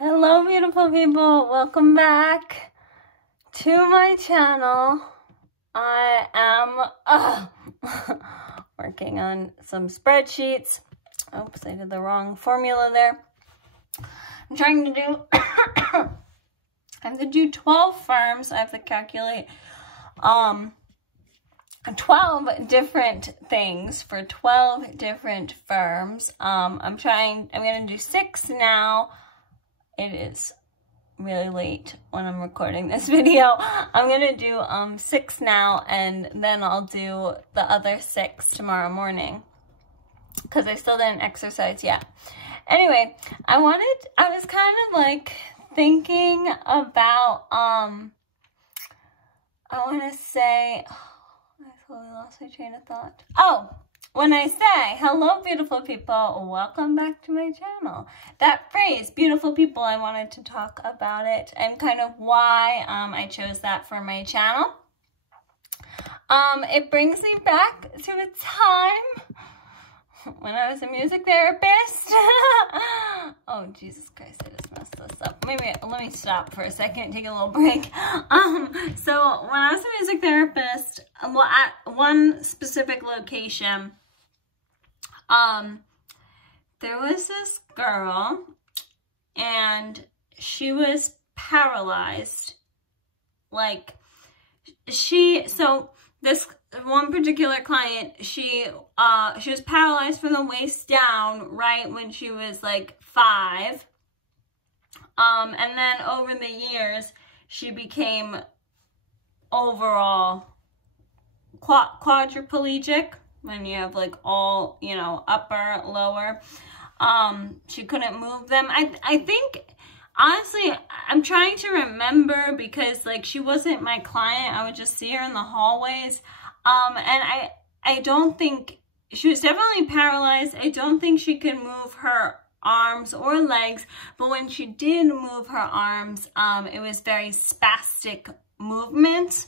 Hello beautiful people, welcome back to my channel. I am working on some spreadsheets. Oops, I did the wrong formula there. I'm trying to do, I have to do 12 firms. I have to calculate 12 different things for 12 different firms. I'm gonna do 6 now. It is really late when I'm recording this video. I'm gonna do 6 now, and then I'll do the other 6 tomorrow morning because I still didn't exercise yet. Anyway, I was kind of like thinking about, I want to say, I totally lost my train of thought. Oh, when I say, hello beautiful people, welcome back to my channel. That phrase, beautiful people, I wanted to talk about it and kind of why I chose that for my channel. It brings me back to a time when I was a music therapist. Oh, Jesus Christ, I just messed this up. Maybe, let me stop for a second, take a little break. So when I was a music therapist, well, at one specific location, there was this girl, and she was paralyzed. Like, so this one particular client, she was paralyzed from the waist down right when she was like 5. And then over the years, she became overall quadriplegic, when you have like all, you know, upper, lower. She couldn't move them. I think, honestly, I'm trying to remember because like she wasn't my client. I would just see her in the hallways. And I don't think, she was definitely paralyzed. I don't think she could move her arms or legs, but when she did move her arms, it was very spastic movement.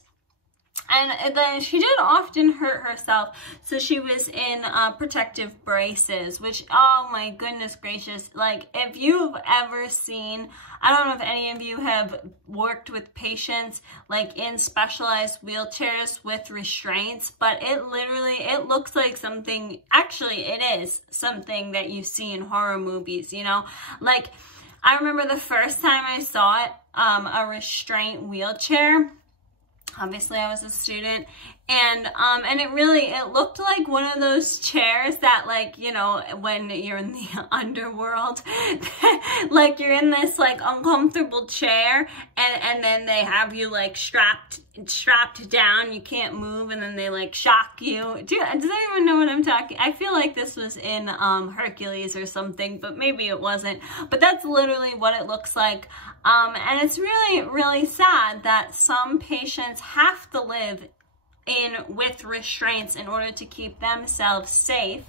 And then she did often hurt herself, so she was in protective braces, which, oh my goodness gracious, like if you've ever seen, I don't know if any of you have worked with patients like in specialized wheelchairs with restraints, but it looks like something, actually it is something that you see in horror movies, you know? Like, I remember the first time I saw it, a restraint wheelchair. Obviously, I was a student, and it looked like one of those chairs that, like, you know, when you're in the underworld, like you're in this like uncomfortable chair, and then they have you like strapped down, you can't move, and then they like shock you. Does anyone know what I'm talking? I feel like this was in Hercules or something, but maybe it wasn't. But that's literally what it looks like. And it's really, really sad that some patients have to live with restraints in order to keep themselves safe.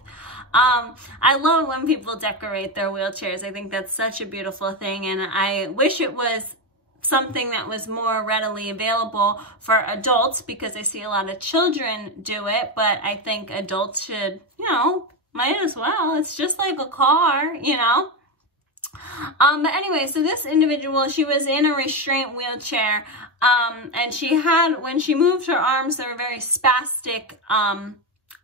I love when people decorate their wheelchairs. I think that's such a beautiful thing, and I wish it was something that was more readily available for adults, because I see a lot of children do it, but I think adults should, you know, might as well. It's just like a car, you know? But anyway, so this individual, she was in a restraint wheelchair, and she had, when she moved her arms, they were very spastic,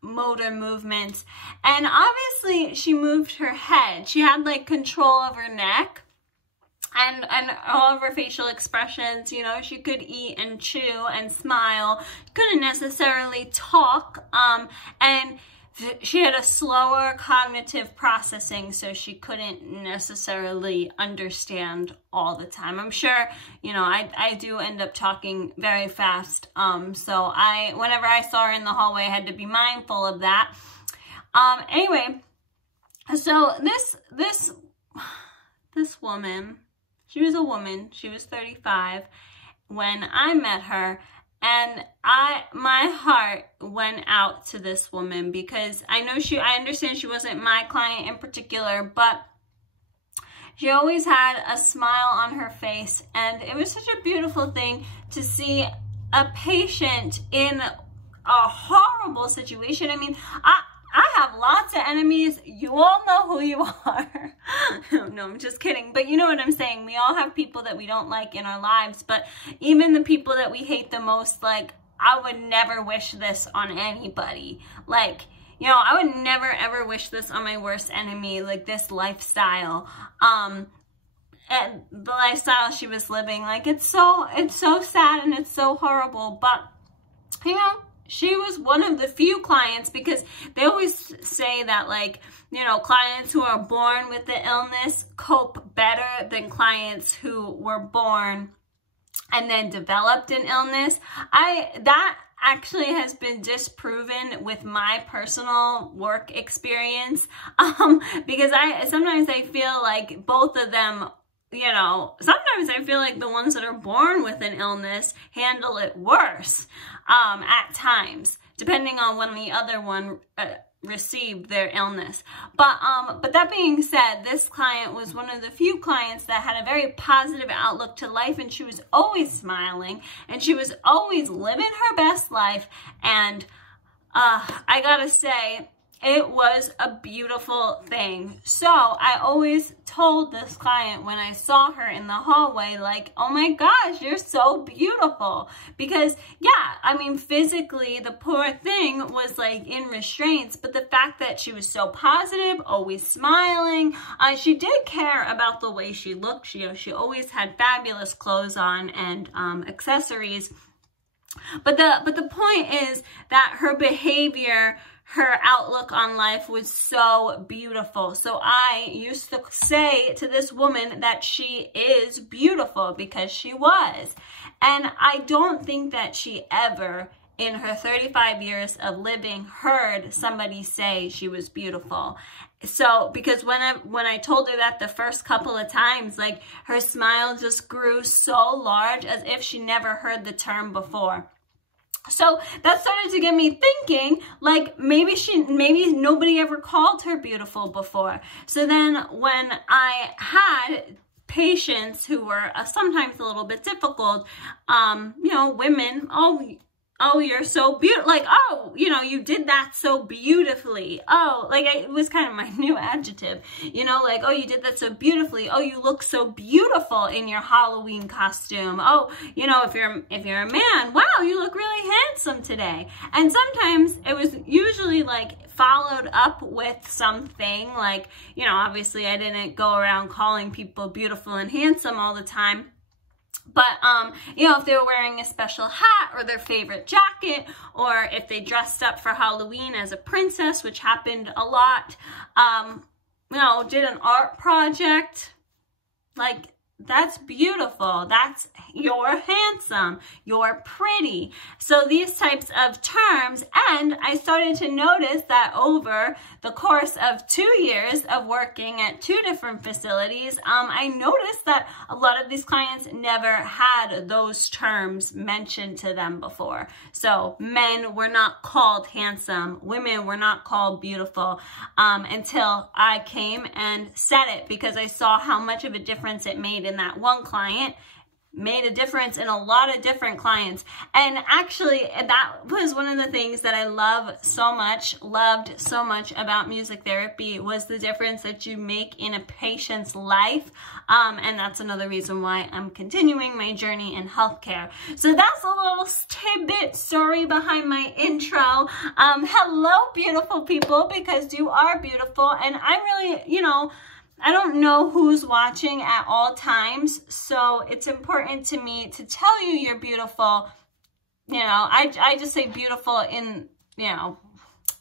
motor movements, and obviously she moved her head. She had like control of her neck, and all of her facial expressions, you know, she could eat and chew and smile, couldn't necessarily talk, and she had a slower cognitive processing, so she couldn't necessarily understand all the time. I'm sure, you know, I do end up talking very fast, so whenever I saw her in the hallway, I had to be mindful of that. Anyway, so this woman, she was a woman, she was 35 when I met her, and my heart went out to this woman, because I understand she wasn't my client in particular, but she always had a smile on her face, and it was such a beautiful thing to see a patient in a horrible situation. I mean, I have lots of enemies. You all know who you are. No, I'm just kidding. But you know what I'm saying. We all have people that we don't like in our lives. But even the people that we hate the most, like, I would never wish this on anybody. Like, you know, I would never ever wish this on my worst enemy, like this lifestyle. And the lifestyle she was living, like, it's so sad and it's so horrible. But, you know, she was one of the few clients, because they always say that, like, you know, clients who are born with the illness cope better than clients who were born and then developed an illness. That actually has been disproven with my personal work experience, because sometimes I feel like both of them, you know, sometimes I feel like the ones that are born with an illness handle it worse at times, depending on when the other one received their illness. But that being said, this client was one of the few clients that had a very positive outlook to life, and she was always smiling, and she was always living her best life. And I gotta say, it was a beautiful thing. So I always told this client when I saw her in the hallway, like, oh my gosh, you're so beautiful. Because, yeah, I mean, physically, the poor thing was like in restraints, but the fact that she was so positive, always smiling, she did care about the way she looked. She always had fabulous clothes on and accessories. But the point is that her behavior, her outlook on life was so beautiful. So I used to say to this woman that she is beautiful, because she was. And I don't think that she ever, in her 35 years of living, heard somebody say she was beautiful. So, because when I told her that the first couple of times, like, her smile just grew so large, as if she never heard the term before. So that started to get me thinking, like, maybe nobody ever called her beautiful before. So then when I had patients who were sometimes a little bit difficult, you know, women, oh, you're so beautiful. Like, oh, you know, you did that so beautifully. Oh, like, it was kind of my new adjective, you know, like, oh, you did that so beautifully. Oh, you look so beautiful in your Halloween costume. Oh, you know, if you're a man, wow, you look really handsome today. And sometimes it was usually like followed up with something like, you know, obviously I didn't go around calling people beautiful and handsome all the time. But, you know, if they were wearing a special hat or their favorite jacket, or if they dressed up for Halloween as a princess, which happened a lot, you know, did an art project, like, that's beautiful. You're handsome. You're pretty. So these types of terms, and I started to notice that over the course of 2 years of working at 2 different facilities, I noticed that a lot of these clients never had those terms mentioned to them before. So men were not called handsome. Women were not called beautiful until I came and said it, because I saw how much of a difference it made in that one client. Made a difference in a lot of different clients. And actually, that was one of the things that I loved so much about music therapy, was the difference that you make in a patient's life. And that's another reason why I'm continuing my journey in healthcare. So that's a little tidbit story behind my intro. Hello, beautiful people, because you are beautiful. And I really, you know, I don't know who's watching at all times, so it's important to me to tell you you're beautiful. You know, I just say beautiful in, you know,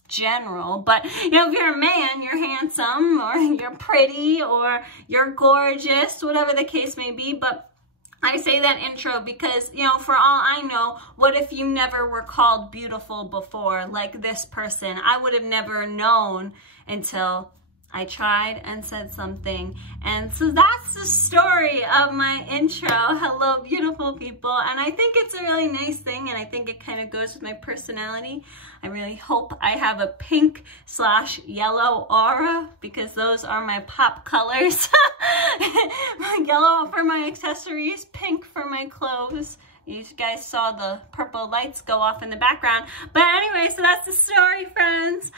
general, but, you know, if you're a man, you're handsome, or you're pretty, or you're gorgeous, whatever the case may be. But I say that intro because, you know, for all I know, what if you never were called beautiful before, like this person? I would have never known until I tried and said something. And so that's the story of my intro. Hello, beautiful people. And I think it's a really nice thing, and I think it kind of goes with my personality. I really hope I have a pink/yellow aura, because those are my pop colors. Yellow for my accessories, pink for my clothes, You guys saw the purple lights go off in the background. But anyway, so that's the story, friends.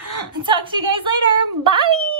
Talk to you guys later. Bye!